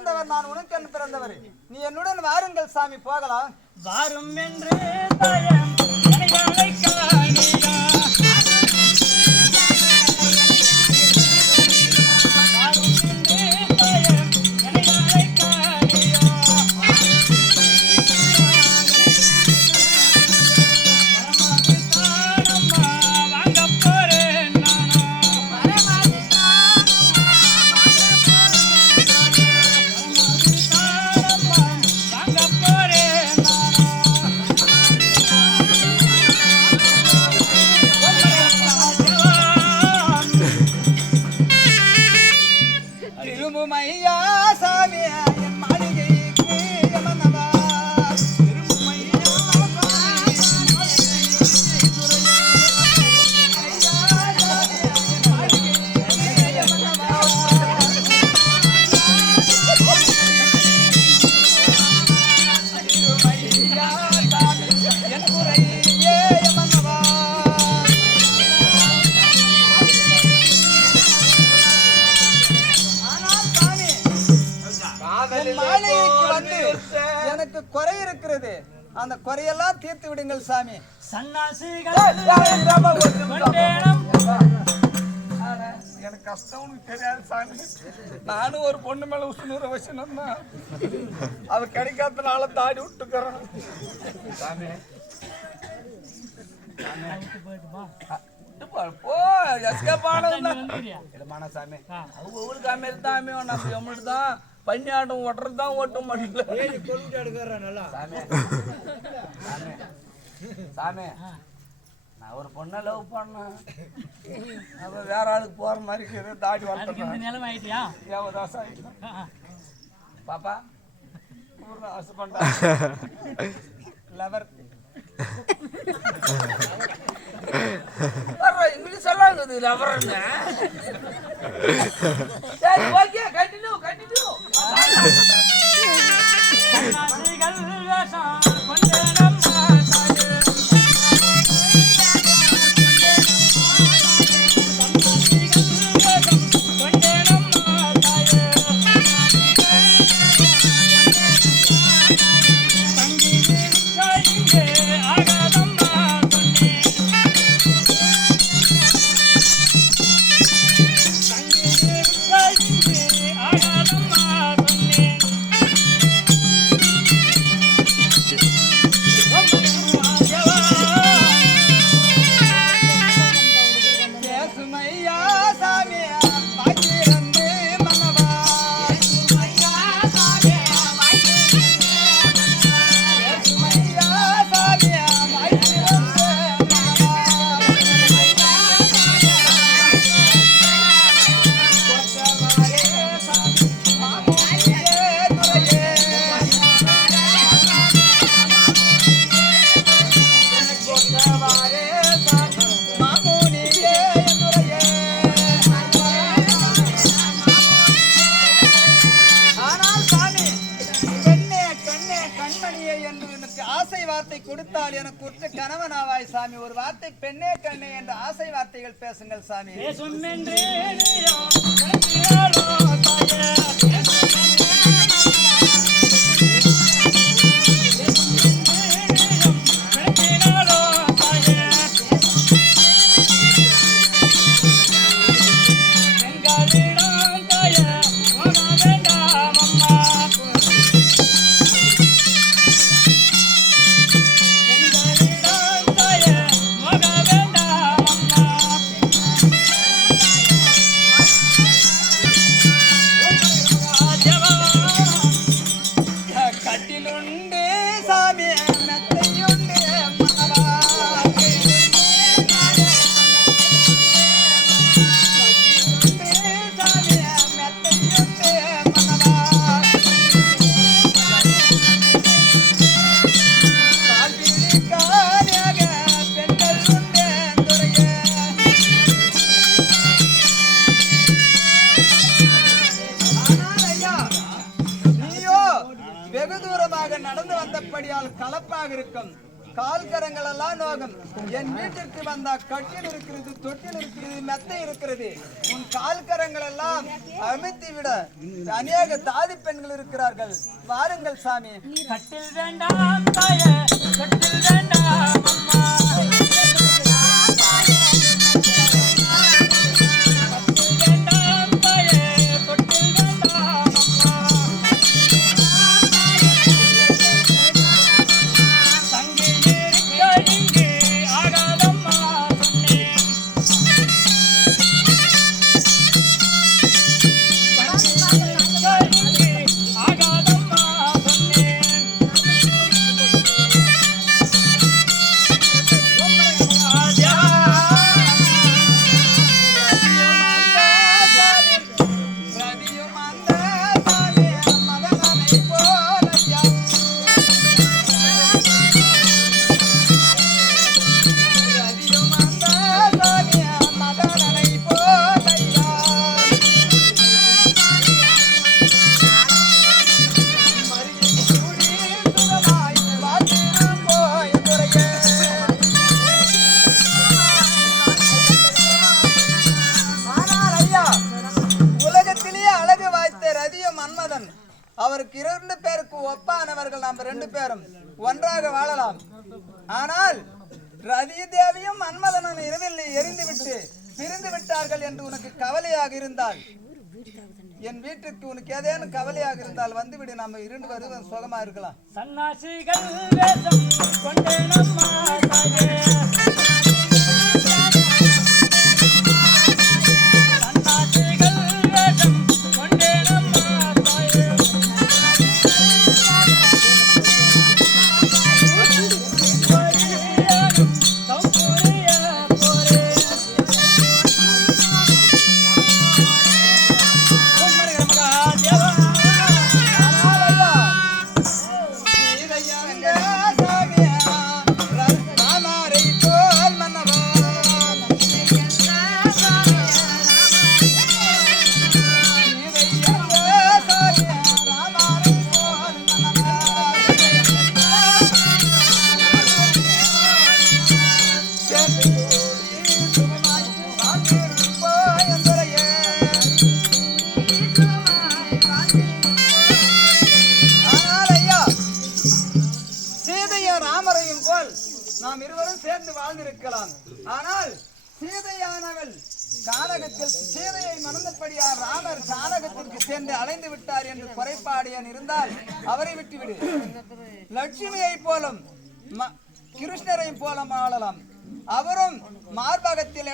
பிறந்தவர், நான் உனக்கு பிறந்தவர். நீ என்னுடன் வாருங்கள் சாமி, போகலாம். வாரும் என்று தாயம் எனக்கு குறை இருக்கிறது, அந்த குறையெல்லாம் தீர்த்து விடுங்கள் சாமி. எனக்கு கஷ்டம் தெரியாது சாமி. நானும் ஒரு பொண்ணு மேல உசுநூற வச்சுனா அவ கிடைக்காதனால தாடி விட்டுக்கிறேன் சாமி. போ எஸ்கேப் ஆனதுமான சாமி. அவங்க ஊருக்கு அமெரிக்காமே நம்ம எம்மிட்டு தான் பண்ணி ஆட்டம் ஓட்டுறது தான் ஓட்ட மாட்டல சாமி. சாமி சாமி நான் ஒரு பொண்ணை லவ் பண்ணேன், அவ வேற ஆளுக்கு போற மாதிரி தாடி வளர்த்தேன். பாப்பா ஹஸ்பண்டா லவர் இங்கிலீஷ் எல்லாம் இருக்குது லவர்ன்னு. சரி ஓகே, கண்டினியூ கண்டினியூ. கொடுத்தால் எனக்கு உற்ற கணவனாவாய் சாமி. ஒரு வார்த்தை பெண்ணே கண்ணே என்ற ஆசை வார்த்தைகள் பேசுங்கள் சாமி. கால்கரங்கள் எல்லாம் நோகும். என் வீட்டிற்கு வந்தா கட்டில் இருக்கிறது, தொட்டில் இருக்கிறது, மெத்தை இருக்கிறது. உன் கால்கரங்கள் எல்லாம் அமிழ்த்தி விட அநேக தாதி பெண்கள் இருக்கிறார்கள். வாருங்கள் சாமி. கட்டில் வேண்டாம் தாயே, கட்டில் வேண்டாம் அம்மா. அவருக்கு 2 பேருக்கு ஒப்பானவர்கள். நாம் 2 பேரும் ஒன்றாக வாழலாம். ஆனால் ரதி தேவியும் மன்மதனும் இரவில் எரிந்துவிட்டு பிரிந்து விட்டார்கள் என்று உனக்கு கவலையாக இருந்தால், என் வீட்டுக்கு உனக்கு ஏதேனும் கவலையாக இருந்தால் வந்துவிடு. நம்ம 2 பேரும் சுகமா இருக்கலாம். சன்னாசிகள் வேஷம் கொண்டேனம்மா தாயே, சன்னாசிகள் வேஷம் கொண்டேனம்மா தாயே. நாம் இருவரும் சேர்ந்து வாழ்ந்திருக்கலாம். ஆனால் சீதையானவள் கானகத்தில் சீதையை மணந்தபடியார் ராமர் கானகத்திற்கு சென்று அலைந்து விட்டார் என்று குறைபாடு இருந்தால் அவரை விட்டுவிடு. லட்சுமியை போலும் கிருஷ்ணரை போலும் ஆளலாம். அவரும் மார்பகத்தில்